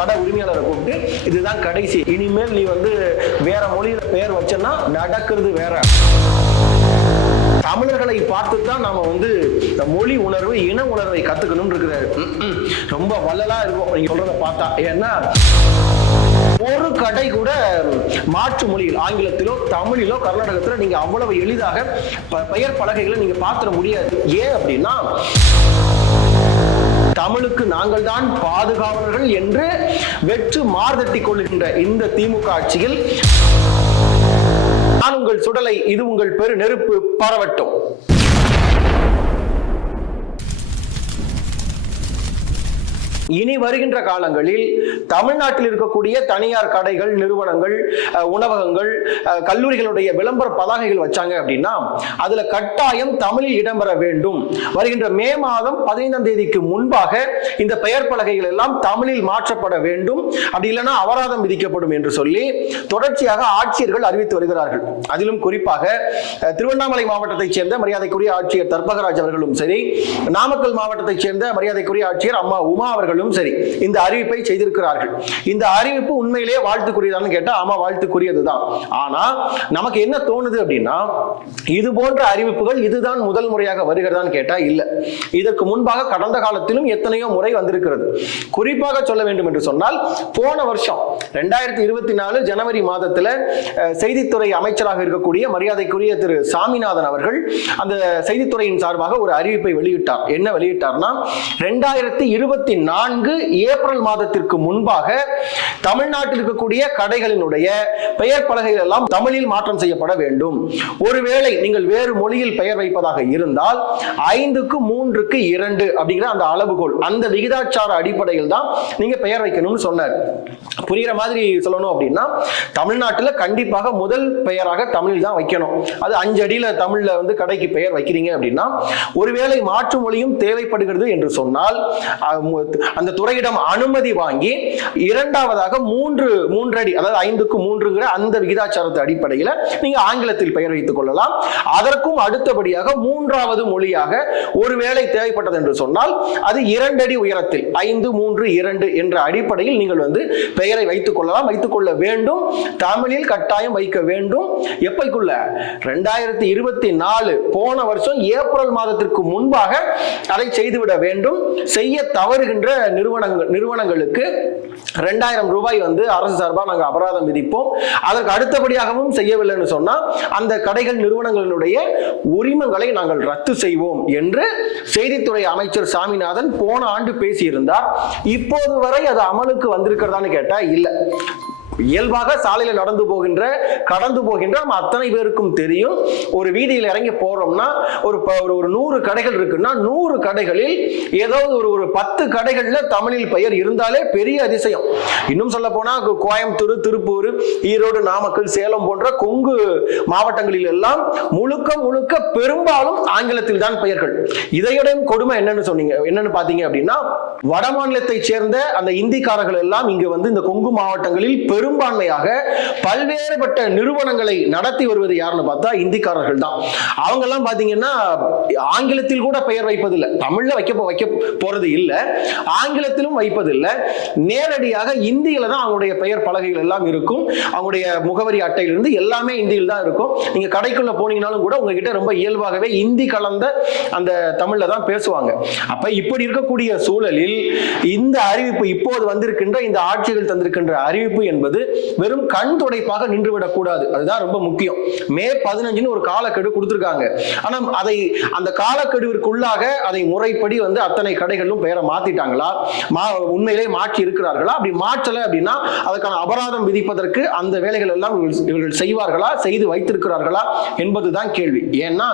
கடை உரிமையாளரை கூப்பிட்டு இதுதான் கடைசி, இனிமேல் நீ வந்து வேற மொழியில பெயர் வச்சனா நடக்கிறது வேற. தமிழர்களை பார்த்து தான் நாம வந்து இந்த மொழி உணர்வு, இன உணர்வை கத்துக்கணும்னு இருக்கிறாரு. ரொம்ப வள்ளலா இருக்கும் நீங்க சொல்றத பார்த்தா. ஏன்னா ஒரு கடை கூட மாற்று மொழியில் ஆங்கிலத்திலோ தமிழிலோ கர்நாடகத்திலோ நீங்க அவ்வளவு எளிதாக பெயர் பலகைகளை நீங்க பார்த்துட முடியாது. ஏன் அப்படின்னா தமிழுக்கு நாங்கள் தான் பாதுகாவலர்கள் என்று வெற்று மார்தட்டி கொள்கின்ற இந்த திமுக ஆட்சியில் நான் உங்கள் சுடலை, இது உங்கள் பெரு நெருப்பு பரவட்டும். இனி வருகின்ற காலங்களில் தமிழ்நாட்டில் இருக்கக்கூடிய தனியார் கடைகள், நிறுவனங்கள், உணவகங்கள், கல்லூரிகளுடைய விளம்பர பதாகைகள் வச்சாங்க அப்படின்னா அதுல கட்டாயம் தமிழில் இடம்பெற வேண்டும். வருகின்ற மே மாதம் 15ஆம் தேதிக்கு முன்பாக இந்த பெயர் பலகைகள் எல்லாம் தமிழில் மாற்றப்பட வேண்டும், அப்படி இல்லைன்னா அபராதம் விதிக்கப்படும் என்று சொல்லி தொடர்ச்சியாக ஆட்சியர்கள் அறிவித்து வருகிறார்கள். அதிலும் குறிப்பாக திருவண்ணாமலை மாவட்டத்தைச் சேர்ந்த மரியாதைக்குரிய ஆட்சியர் தர்பகராஜ் அவர்களும் சரி, நாமக்கல் மாவட்டத்தைச் சேர்ந்த மரியாதைக்குரிய ஆட்சியர் அம்மா உமா அவர்களும் சரி இந்த அறிவிப்பை செய்திருக்கிறார்கள். இந்த அறிவிப்பு உண்மையிலேயே வாழ்த்துக்குரியதான்னு கேட்டா ஆமா, வாழ்த்துக்குரியதுதான். ஆனா நமக்கு என்ன தோணுது அப்படின்னா இது போன்ற அறிவிப்புகள் இதுதான் முதல் முறையாக வருகிறதான்னு கேட்டா இல்ல. இதற்கு முன்பாக கடந்த காலத்திலும் எத்தனையோ முறை வந்திருக்கிறது. குறிப்பாக சொல்ல வேண்டும் என்று சொன்னால் போன வருஷம் 2024 ஜனவரி மாதத்துல செய்தித்துறை அமைச்சராக இருக்கக்கூடிய மரியாதைக்குரிய திரு சாமிநாதன் அவர்கள் அந்த செய்தித்துறையின் சார்பாக ஒரு அறிவிப்பை வெளியிட்டார். என்ன வெளியிட்டார்னா 2024 ஏப்ரல் மாதத்திற்கு முன்பாக தமிழ்நாட்டில் இருக்கக்கூடிய கடைகளினுடைய பெயர் பலகைகள் எல்லாம் தமிழில் மாற்றம் செய்யப்பட வேண்டும். ஒருவேளை நீங்கள் வேறு மொழியில் பெயர் வைப்பதாக இருந்தால் 5க்கு 3க்கு 2 அப்படிங்கிற அந்த அளவுகோல், அந்த விகிதாச்சார அடிப்படையில் தான் நீங்க பெயர் வைக்கணும்னு சொன்னார். புரிகிற மாதிரி சொல்லணும் அப்படின்னா தமிழ்நாட்டில் கண்டிப்பாக முதல் பெயராக தமிழில் தான் வைக்கணும். அது 5 அடியில தமிழ்ல வந்து கடைக்கு பெயர் வைக்கிறீங்க அப்படின்னா ஒருவேளை மாற்று மொழியும் தேவைப்படுகிறது என்று சொன்னால் அந்த துறையிடம் அனுமதி வாங்கி இரண்டாவதாக 3 அடி, அதாவது 5க்கு 3ங்கிற அந்த விகிதாச்சாரத்தை அடிப்படையில் நீங்க ஆங்கிலத்தில் பெயர் வைத்துக் கொள்ளலாம். அதற்கும் அடுத்தபடியாக 3வது மொழியாக ஒருவேளை தேவைப்பட்டது என்று சொன்னால் அது 2 அடி உயரத்தில் 5, 3, 2 என்ற அடிப்படையில் நீங்கள் வந்து பெயரை வைத்துக் கொள்ளலாம், வைத்துக் கொள்ள வேண்டும். தமிழில் கட்டாயம் வைக்க வேண்டும். எப்பைக்குள்ள 2024 போன வருஷம் ஏப்ரல் மாதத்திற்கு முன்பாக அதை செய்துவிட வேண்டும். செய்ய தவறுகின்ற நிறுவனங்களுக்கு 2000 ரூபாய் வந்து அரசு சார்பாக நாங்கள் அபராதம் விதிப்போம். அதற்கு அடுத்தபடியாகவும் செய்யவில்லைன்னு சொன்னா அந்த கடைகள் நிறுவனங்களுடைய உரிமங்களை நாங்கள் ரத்து செய்வோம் என்று செய்தித்துறை அமைச்சர் சாமிநாதன் போன ஆண்டு பேசியிருந்தார். இப்போது வரை அது அமலுக்கு வந்திருக்கிறதான்னு கேட்டா இல்ல. இயல்பாக சாலையில நடந்து போகின்ற கடந்து போகின்ற நம்ம அத்தனை பேருக்கும் தெரியும், ஒரு வீதியில் இறங்கி போறோம்னா ஒரு 100 கடைகள் இருக்குன்னா 100 கடைகளில் ஏதாவது ஒரு 10 கடைகள்ல தமிழில் பெயர் இருந்தாலே பெரிய அதிசயம். இன்னும் சொல்ல போனா கோயம்புத்தூர், திருப்பூர், ஈரோடு, நாமக்கல், சேலம் போன்ற கொங்கு மாவட்டங்களில் எல்லாம் முழுக்க பெரும்பாலும் ஆங்கிலத்தில் தான் பெயர்கள். இதையிடம் கொடுமை என்னன்னு பாத்தீங்க அப்படின்னா வட மாநிலத்தை சேர்ந்த அந்த இந்திக்காரர்கள் எல்லாம் இங்கு வந்து இந்த கொங்கு மாவட்டங்களில் பெரும்பான்மையாக பல்வேறுபட்ட நிறுவனங்களை நடத்தி வருவது யாருன்னு பார்த்தா இந்திக்காரர்கள் தான். அவங்க எல்லாம் பாத்தீங்கன்னா ஆங்கிலத்தில் கூட பெயர் வைப்பதில்லை, தமிழ்ல வைக்க போறது இல்லை, ஆங்கிலத்திலும் வைப்பதில்லை, நேரடியாக இந்தியில தான் அவங்களுடைய பெயர் பலகைகள் எல்லாம் இருக்கும். அவங்களுடைய முகவரி அட்டையிலிருந்து எல்லாமே இந்தியில் தான் இருக்கும். நீங்க கடைக்குள்ள போனீங்கன்னாலும் கூட உங்ககிட்ட ரொம்ப இயல்பாகவே இந்தி கலந்த அந்த தமிழ்ல தான் பேசுவாங்க. அப்ப இப்படி இருக்கக்கூடிய சூழலில் இந்த அறிவிப்பு, இப்போது வந்திருக்கின்ற இந்த ஆட்சிகள் தந்திருக்கின்ற அறிவிப்பு என்பது வெறும் கண் துடைப்பாக நின்றுவிடக் கூடாது. அதுதான் ரொம்ப முக்கியம். மே 15 ஒரு காலக்கெடு கொடுத்திருக்காங்க. ஆனா அதை அந்த காலக்கெடுவிற்குள்ளாக அதை முறைப்படி வந்து அத்தனை கடைகளும் பெயரை மாத்திட்டாங்களா, உண்மையிலே மாற்றி இருக்கிறார்களா? அப்படி மாற்றல அப்படின்னா அதுக்கான அபராதம் விதிப்பதற்கு அந்த வேலைகள் எல்லாம் இவர்கள் செய்வார்களா, செய்து வைத்திருக்கிறார்களா என்பதுதான் கேள்வி. ஏன்னா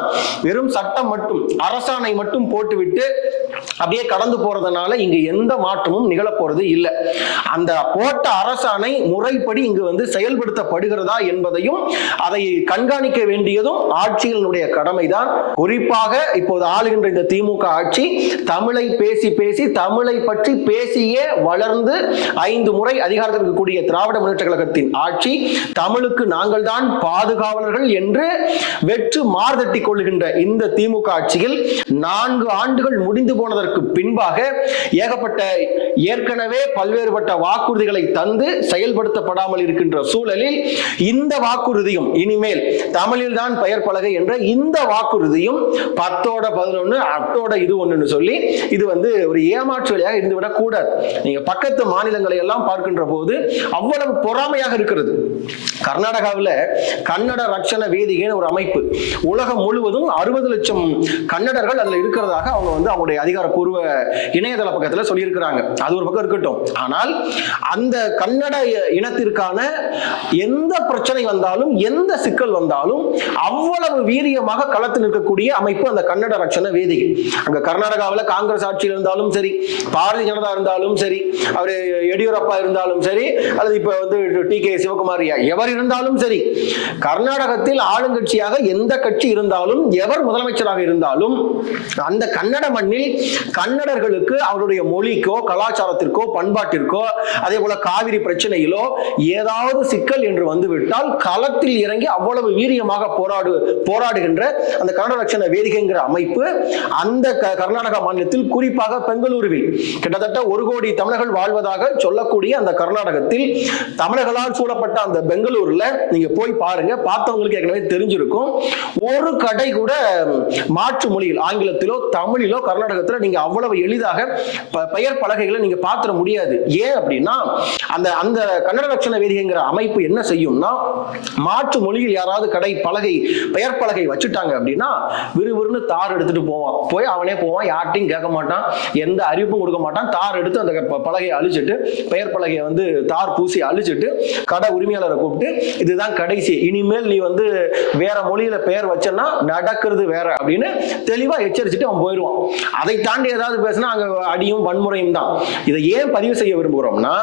வெறும் சட்டம் மட்டும், அரசாணை மட்டும் போட்டுவிட்டு அப்படியே கடந்து போறதுனால இங்கு எந்த மாற்றமும் நிகழ போறது இல்லை. அந்த போட்ட அரசாணை முறைப்படி இங்கு வந்து செயல்படுத்தப்படுகிறதா என்பதையும் அதை கண்காணிக்க வேண்டியதும் ஆட்சிகளுடைய கடமைதான். குறிப்பாக இப்போது ஆளுகின்ற இந்த திமுக ஆட்சி தமிழை பேசி பேசி தமிழை பற்றி பேசியே வளர்ந்து 5 முறை அதிகாரத்தில் இருக்கக்கூடிய திராவிட முன்னேற்ற கழகத்தின் ஆட்சி தமிழுக்கு நாங்கள் தான் பாதுகாவலர்கள் என்று வெற்று மார்தட்டி கொள்ளுகின்ற இந்த திமுக ஆட்சியில் 4 ஆண்டுகள் முடிந்து போனதற்கு பின்பாக ஏகப்பட்ட ஏற்கனவே பல்வேறுபட்ட வாக்குறுதிகளை தந்து செயல்படுத்தப்படாமல் இருக்கின்ற சூழலில் இந்த வாக்குறுதியும் இனிமேல் தமிழில் தான் பெயர் பலகை என்ற இந்த வாக்குறுதியும் 10-11 அட்டோட இது ஒண்ணுன்னு சொல்லி இது ஒரு ஏமாற்று வழியாக இருந்துவிடக் கூடாது. நீங்க பக்கத்து மாநிலங்களை எல்லாம் பார்க்கின்ற போது அவ்வளவு பொறாமையாக இருக்கிறது. கர்நாடகாவில் கன்னட ரட்சண வேதிகைன்னு ஒரு அமைப்பு, உலகம் முழுவதும் 60 லட்சம் கன்னடர்கள் அதுல இருக்கிறதாக அவங்க அவங்களுடைய அதிகாரப்பூர்வ இணையதள பக்கத்தில் சொல்லியிருக்கிறாங்க. அது ஒரு பக்கம் இருக்கட்டும். ஆனால் அந்த கன்னட இனத்திற்கான எந்த பிரச்சனை வந்தாலும் எந்த சிக்கல் வந்தாலும் அவ்வளவு வீரியமாக களத்தில் இருக்கக்கூடிய அமைப்பு அந்த கன்னட ரட்சண வேதிகை. அங்க கர்நாடகாவில் காங்கிரஸ் ஆட்சியில் இருந்தாலும் சரி, பாரதிய ஜனதா இருந்தாலும் சரி, அவர் எடியூரப்பா இருந்தாலும் சரி, அல்லது இப்ப டி.கே. சிவகுமார் எவர் இருந்தாலும் சரி, கர்நாடகத்தில் ஆளுங்கட்சியாக எந்த கட்சி இருந்தாலும் எவர் முதலமைச்சராக இருந்தாலும் அந்த கன்னட மண்ணில் கன்னடர்களுக்கு அவருடைய மொழிக்கோ கலாச்சாரத்திற்கோ பண்பாட்டிற்கோ அதே போல காவிரி பிரச்சனையிலோ ஏதாவது சிக்கல் என்று வந்துவிட்டால் களத்தில் இறங்கி அவ்வளவு வீரியமாக போராடுகின்ற அந்த கன்னட ரட்சண வேதிகைங்கிற அமைப்பு அந்த கர்நாடகா மாநிலத்தில், குறிப்பாக பெங்களூருவில் கிட்டத்தட்ட 1 கோடி தமிழர்கள் வாழ்வதாக சொல்லக்கூடிய அந்த கர்நாடகத்தில் தமிழர்களால் சூழப்பட்ட அந்த பெங்களூர்ல நீங்க போய் பாருங்க, பார்த்தவங்களுக்கு ஏற்கனவே தெரிஞ்சிருக்கும். ஒரு கடை கூட மாற்று மொழியில் ஆங்கிலத்திலோ தமிழிலோ கர்நாடகத்தில் நீங்க அவ்வளவு எளிதாக பெயர் பலகைகளை நீங்க பார்த்துட முடியாது. ஏன் அப்படின்னா அந்த கன்னட ரட்சண வேதிகைங்கிற அமைப்பு என்ன செய்யும்னா, மாற்று மொழியில் யாராவது கடை பலகை பெயர் பலகை வச்சுட்டாங்க அப்படின்னா விறுவிறுன்னு தார் எடுத்துட்டு போவான். போய் அவனே போவான், யார்ட்டையும் கேட்க மாட்டான், எந்த அறிவிப்பும் கொடுக்க மாட்டான். தார் எடுத்து அந்த பலகையை அழிச்சிட்டு, பெயர் பலகையை தார் பூசி அழிச்சிட்டு கடை உரிமையாளரை கூப்பிட்டு, இதுதான் கடைசி, இனிமேல் நீ வேற மொழியில பெயர் வச்சனா நடக்கிறது வேற அப்படின்னு தெளிவா எச்சரிச்சுட்டு அவன் போயிடுவான். அதை தாண்டி ஏதாவது பேசினா அங்க அடியும் வன்முறையும் தான். இதை ஏன் பதிவு செய்ய விரும்புகிறோம்னா,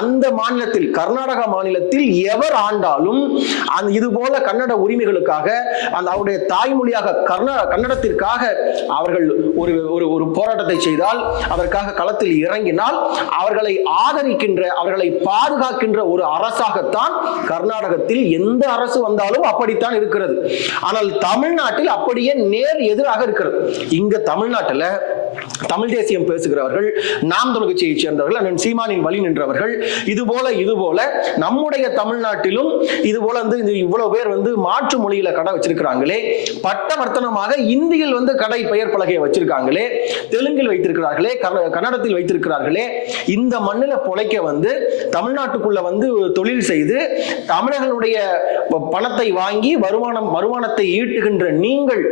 அந்த மாநிலத்தில் கர்நாடகா மாநிலத்தில் எவர் ஆண்டாலும் இது போல கன்னட உரிமைகளுக்காக அவருடைய தாய்மொழியாக கன்னடத்திற்காக அவர்கள் ஒரு போராட்டத்தை செய்தால், அதற்காக களத்தில் இறங்கினால் அவர்களை ஆதரிக்கின்ற, அவர்களை பாதுகாக்கின்ற ஒரு அரசாகத்தான் கர்நாடகத்தில் எந்த அரசு வந்தாலும் அப்படித்தான் இருக்கிறது. ஆனால் தமிழ்நாட்டில் அப்படியே நேர் எதிராக இருக்கிறது. இங்க தமிழ்நாட்டில் தமிழ் தேசியம் பேசுகிறவர்கள், நாம் தமிழ் கட்சியை சேர்ந்தவர்கள், அண்ணன் சீமானின் வழி நின்றவர்கள், இது போல நம்முடைய தமிழ்நாட்டிலும் இது போல இவ்வளவு பேர் மாற்று மொழியில கடை வச்சிருக்கிறாங்களே, பட்டவர்த்தனமாக இந்தியில் கடை பெயர் பலகையை வச்சிருக்காங்களே, தெலுங்கில் வைத்திருக்கிறார்களே, கன்னடத்தில் வைத்திருக்கிறார்களே, இந்த மண்ணில பொழைக்க தமிழ்நாட்டுக்குள்ள தொழில் செய்து தமிழர்களுடைய பணத்தை வாங்கி வருமானத்தை ஈட்டுகின்ற நீங்கள்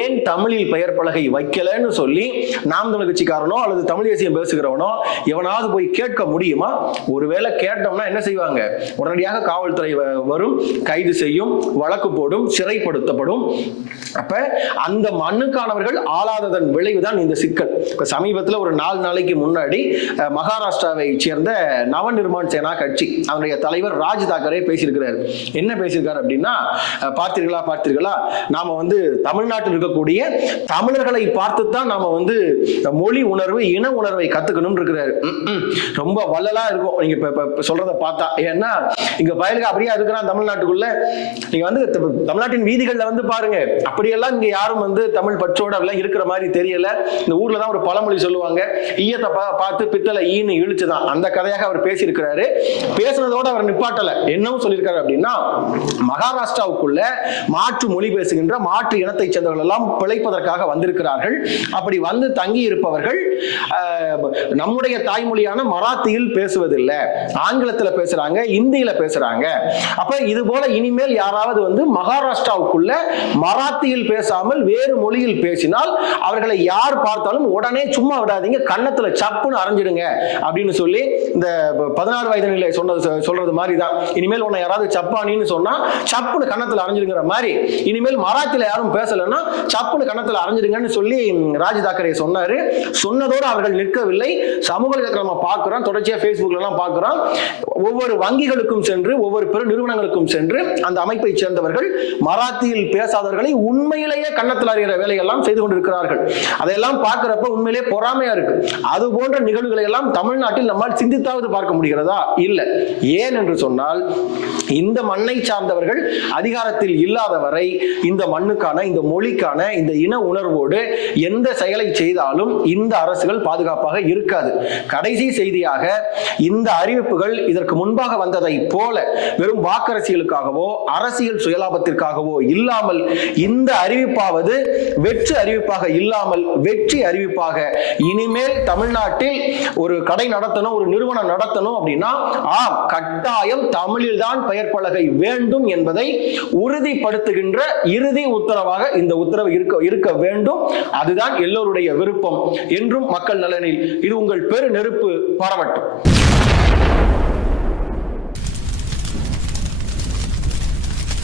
ஏன் தமிழில் பெயர் பலகை வைக்கலன்னு சொல்லி நாம் தமிழ் கட்சிக்காரனோ அல்லது தமிழ் தேசியம் பேசுகிறவனோ எவனாவது போய் கேட்க முடியுமா? ஒருவேளை கேட்டோம்னா என்ன செய்வாங்க? உடனடியாக காவல்துறை வரும், கைது செய்யும், வழக்கு போடும், சிறைப்படுத்தப்படும். அப்ப அந்த மண்ணுக்கானவர்கள் ஆளாததன் விளைவுதான் இந்த சிக்கல். இப்ப சமீபத்தில் ஒரு 4 நாளைக்கு முன்னாடி மகாராஷ்டிராவை சேர்ந்த நவ நிர்மாண் சேனா கட்சி அவருடைய தலைவர் ராஜ் தாக்கரே பேசியிருக்கிறார். என்ன பேசியிருக்காரு அப்படின்னா, பார்த்தீர்களா நாம தமிழ்நாட்டில் இருக்கக்கூடிய தமிழர்களை பார்த்துதான் நாம மொழி உணர்வு, இன உணர்வை கத்துக்கணும் இருக்கிறாரு. ரொம்ப வள்ளலா இருக்கும் நீங்க இப்ப சொல்றத பார்த்தா. ஏன்னா இங்க பயலுக்கு அப்படியே இருக்கிறான் தமிழ்நாட்டுக்குள்ள. நீங்க தமிழ்நாட்டின் வீதிகள்ல பாருங்க, அப்படியெல்லாம் இங்க யாரும் தமிழ் பற்றோட எல்லாம் இருக்கிற மாதிரி தெரியல. இந்த ஊர்ல தான் ஒரு பழமொழி சொல்லுவாங்க, ஈயத்தை பார்த்து பித்தளை ஈன்னு இழுச்சுதான். அந்த கதையாக அவர் பேசியிருக்கிறாரு. பேசுனதோட அவர் நிப்பாட்டல. என்னவும் சொல்லியிருக்காரு அப்படின்னா, மகாராஷ்டிராவுக்குள்ள மாற்று மொழி பேசுகின்ற மாற்று இனத்தை சேர்ந்தவர்கள் எல்லாம் பிழைப்பதற்காக வந்திருக்கிறார்கள். அப்படி தங்கி இருப்பவர்கள் நம்முடைய தாய்மொழியான மராத்தியில் பேசுவதில்லை, ஆங்கிலத்தில் பேசுறாங்க, இந்தியில பேசுறாங்க. அப்ப இது போல இனிமேல் யாராவது மகாராஷ்டிராவுக்குள்ள மராத்தியில் பேசாமல் வேறு மொழியில் பேசினால் அவர்களை யார் பார்த்தாலும் உடனே சும்மா விடாதீங்க, கன்னத்துல சப்புன்னு அரைஞ்சிடுங்க அப்படின்னு சொல்லி இந்த 16 வயது நிலை சொல்றது மாதிரி தான். இனிமேல் உன்னை யாராவது சப்பானின்னு சொன்னா சப்புன்னு கன்னத்துல அரைஞ்சிடுங்கிற மாதிரி, இனிமேல் மராத்தியில யாரும் பேசலன்னா சப்புன்னு கன்னத்துல அரைஞ்சிடுங்கன்னு சொல்லி ராஜ் தாக்கரே சொன்னாரு. சொன்னதோடு அவர்கள் நிற்கவில்லை. சமூக நம்ம பார்க்கிறோம், தொடர்ச்சியா Facebookல எல்லாம் பார்க்கிறோம். ஒவ்வொரு வங்கிகளுக்கும் சென்று, ஒவ்வொரு பெரு நிறுவனங்களுக்கும் சென்று அந்த அமைப்பை சேர்ந்தவர்கள் மராத்தியில் பேசாதவர்களை உண்மையிலேயே கன்னத்தில் அறிகிற வேலையெல்லாம் செய்து கொண்டிருக்கிறார்கள். அதையெல்லாம் பார்க்கிறப்ப உண்மையிலேயே பொறாமையா இருக்கு. அது போன்ற நிகழ்வுகளை எல்லாம் தமிழ்நாட்டில் நம்மால் சிந்தித்தாவது பார்க்க முடிகிறதா? இல்லை. ஏன் என்று சொன்னால், இந்த மண்ணை சார்ந்தவர்கள் அதிகாரத்தில் இல்லாதவரை இந்த மண்ணுக்கான, இந்த மொழிக்கான, இந்த இன உணர்வோடு எந்த செயலை செய்தால் செய்தாலும் இந்த அரசுகள் பாதுகாப்பாக இருக்காது. கடைசி செய்தியாக, இந்த அறிவிப்புகள் இதற்கு முன்பாக வந்ததை போல வெறும் வாக்கரசியலுக்காகவோ அரசியல் சுயலாபத்திற்காகவோ இல்லாமல், இந்த அறிவிப்பாவது வெற்று அறிவிப்பாக இல்லாமல் வெற்றி அறிவிப்பாக, இனிமேல் தமிழ்நாட்டில் ஒரு கடை நடத்தணும், ஒரு நிறுவனம் நடத்தணும் அப்படின்னா கட்டாயம் தமிழில் தான் பெயர் பலகை வேண்டும் என்பதை உறுதிப்படுத்துகின்ற இறுதி உத்தரவாக இந்த உத்தரவு இருக்க வேண்டும். அதுதான் எல்லோருடைய விருப்பம். என்றும் மக்கள் நலனில் இது உங்கள் பெரு நெருப்பு பரவட்டும்.